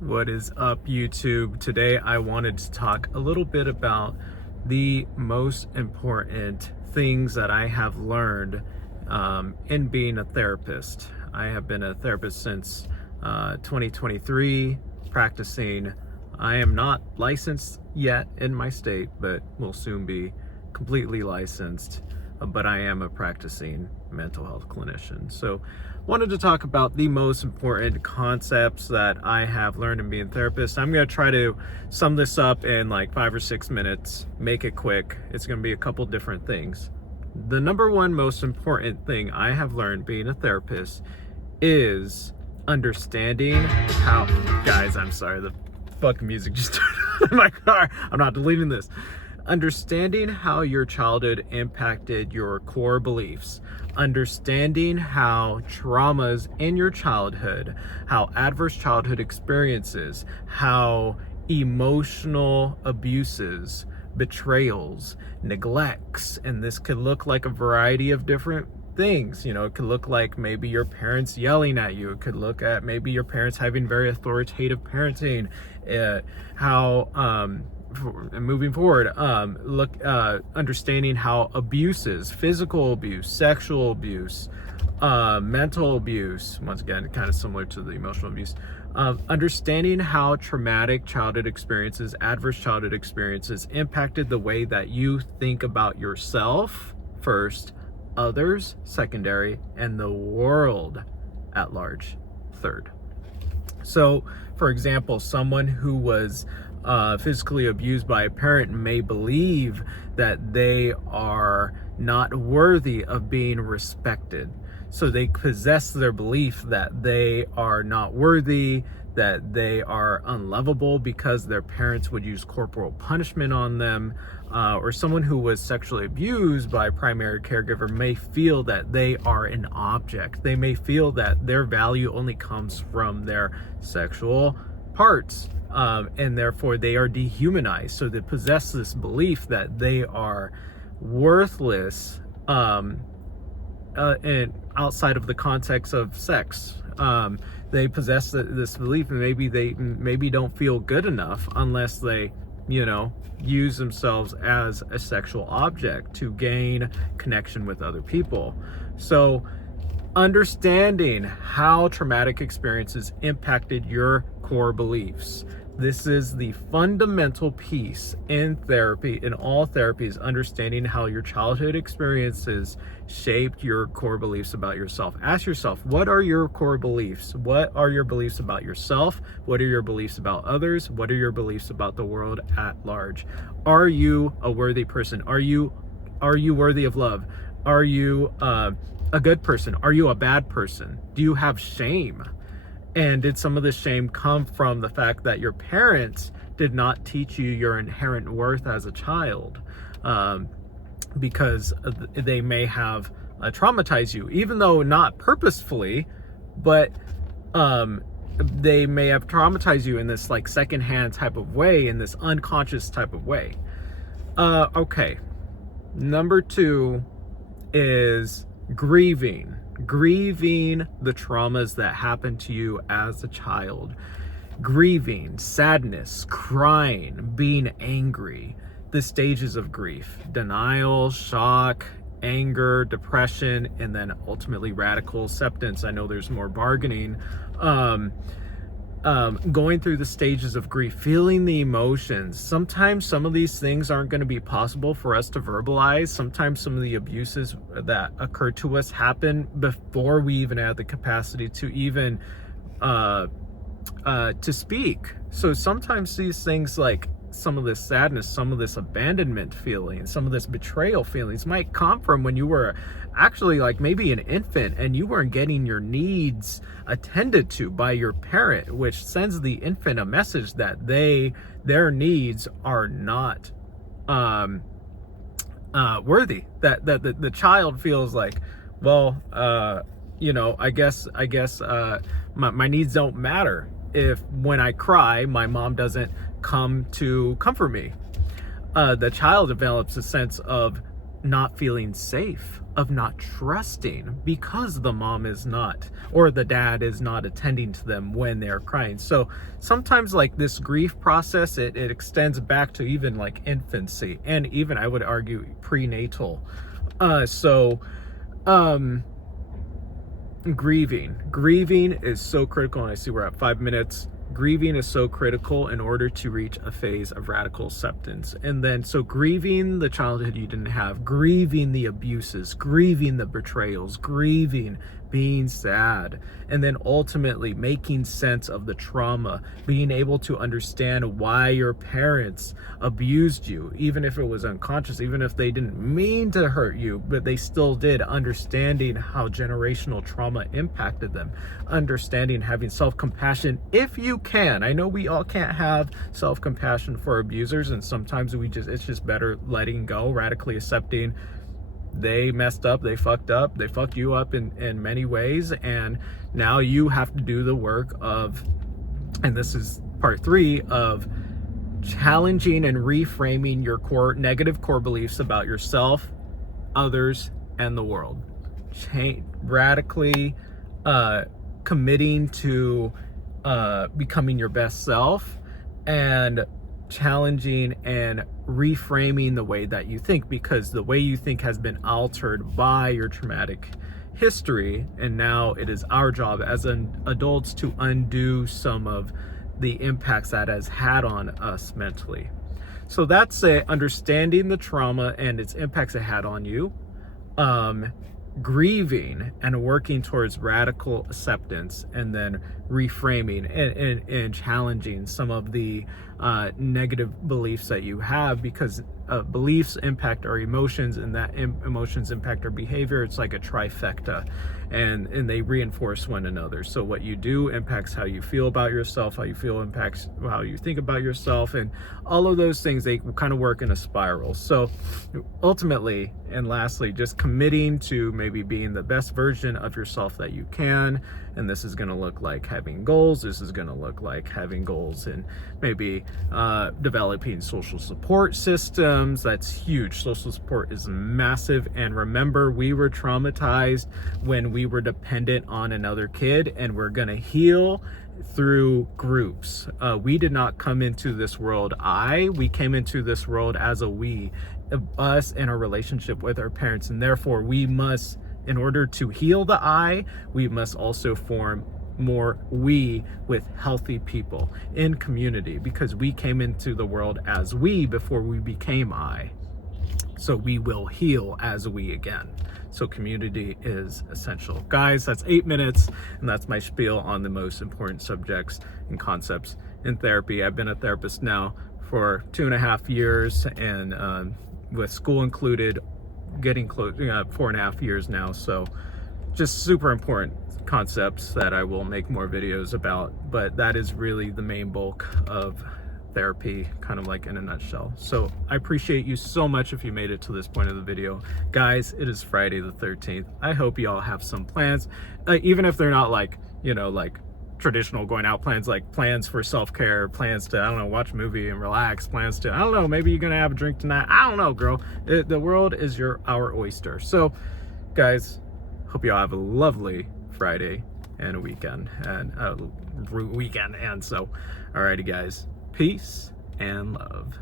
What is up, YouTube? Today I wanted to talk a little bit about the most important things that I have learned in being a therapist. I have been a therapist since 2023, practicing. I am not licensed yet in my state, but will soon be completely licensed. But I am a practicing mental health clinician. So wanted to talk about the most important concepts that I have learned in being a therapist. I'm going to try to sum this up in like 5 or 6 minutes, make it quick. It's going to be a couple different things. The number one most important thing I have learned being a therapist is understanding how, guys, I'm sorry, the fucking music just turned on in my car. I'm not deleting this. Understanding how your childhood impacted your core beliefs, understanding how traumas in your childhood, how adverse childhood experiences, how emotional abuses, betrayals, neglects, and this could look like a variety of different things. You know, it could look like maybe your parents yelling at you. It could look at maybe your parents having very authoritative parenting. Moving forward, understanding how abuses, physical abuse, sexual abuse, mental abuse, once again, kind of similar to the emotional abuse, understanding how traumatic childhood experiences, adverse childhood experiences impacted the way that you think about yourself first, others secondary, and the world at large third. So, for example, someone who was physically abused by a parent may believe that they are not worthy of being respected. So they possess their belief that they are not worthy, that they are unlovable because their parents would use corporal punishment on them. Or someone who was sexually abused by a primary caregiver may feel that they are an object. They may feel that their value only comes from their sexual parts. And therefore they are dehumanized. So they possess this belief that they are worthless and outside of the context of sex. They possess this belief, and maybe they don't feel good enough unless they, use themselves as a sexual object to gain connection with other people. So understanding how traumatic experiences impacted your core beliefs. This is the fundamental piece in therapy, in all therapies, understanding how your childhood experiences shaped your core beliefs about yourself. Ask yourself, what are your core beliefs? What are your beliefs about yourself? What are your beliefs about others? What are your beliefs about the world at large? Are you a worthy person? Are you worthy of love? Are you a good person? Are you a bad person? Do you have shame? And did some of this shame come from the fact that your parents did not teach you your inherent worth as a child? Because they may have traumatized you, even though not purposefully, but they may have traumatized you in this like secondhand type of way, in this unconscious type of way. Okay. Number 2 is grieving the traumas that happened to you as a child. Grieving, sadness, crying, being angry, the stages of grief: denial, shock, anger, depression, and then ultimately radical acceptance. I know there's more bargaining. Going through the stages of grief, feeling the emotions. Sometimes some of these things aren't going to be possible for us to verbalize. Sometimes some of the abuses that occur to us happen before we even have the capacity to even to speak. So sometimes these things, like some of this sadness, some of this abandonment feeling, some of this betrayal feelings, might come from when you were actually like maybe an infant and you weren't getting your needs attended to by your parent, which sends the infant a message that their needs are not worthy. That the child feels like, well, I guess my needs don't matter if when I cry my mom doesn't come to comfort me. The child develops a sense of not feeling safe, of not trusting because the mom is not, or the dad is not attending to them when they're crying. So sometimes like this grief process, it extends back to even like infancy, and even I would argue prenatal. Grieving is so critical, and I see we're at 5 minutes. Grieving is so critical in order to reach a phase of radical acceptance. And then, so grieving the childhood you didn't have, grieving the abuses, grieving the betrayals, grieving being sad, and then ultimately making sense of the trauma, being able to understand why your parents abused you, even if it was unconscious, even if they didn't mean to hurt you, but they still did, understanding how generational trauma impacted them, understanding, having self-compassion if you can. I know we all can't have self-compassion for abusers, and sometimes it's just better letting go, radically accepting they messed up, they fucked you up in many ways, and now you have to do the work of, and this is part 3 of challenging and reframing your negative core beliefs about yourself, others, and the world. Radically committing to becoming your best self, and challenging and reframing the way that you think, because the way you think has been altered by your traumatic history, and now it is our job as adults to undo some of the impacts that has had on us mentally. So that's understanding the trauma and its impacts it had on you, grieving and working towards radical acceptance, and then reframing and challenging some of the negative beliefs that you have, because beliefs impact our emotions, and that emotions impact our behavior. It's like a trifecta, and they reinforce one another. So what you do impacts how you feel about yourself, how you feel impacts how you think about yourself, and all of those things, they kind of work in a spiral. So ultimately, and lastly, just committing to maybe being the best version of yourself that you can. And this is going to look like having goals. This is going to look like having goals and maybe developing social support systems. That's huge. Social support is massive. And remember, we were traumatized when we were dependent on another kid, and we're going to heal through groups. We did not come into this world we came into this world as a we, us in a relationship with our parents, and therefore we must, in order to heal the we must also form more we with healthy people in community, because we came into the world as we before we became so we will heal as we again. So community is essential. Guys, that's 8 minutes, and that's my spiel on the most important subjects and concepts in therapy. I've been a therapist now for 2.5 years, and with school included, getting close, 4.5 years now. So just super important concepts that I will make more videos about, but that is really the main bulk of therapy, kind of like in a nutshell. So I appreciate you so much if you made it to this point of the video. Guys, it is Friday the 13th. I hope you all have some plans, even if they're not like, like traditional going out plans, like plans for self-care, plans to, I don't know, watch a movie and relax, plans to, I don't know, maybe you're gonna have a drink tonight. I don't know, girl. The world is our oyster. So guys, hope you all have a lovely Friday and a weekend, and so alrighty guys, peace and love.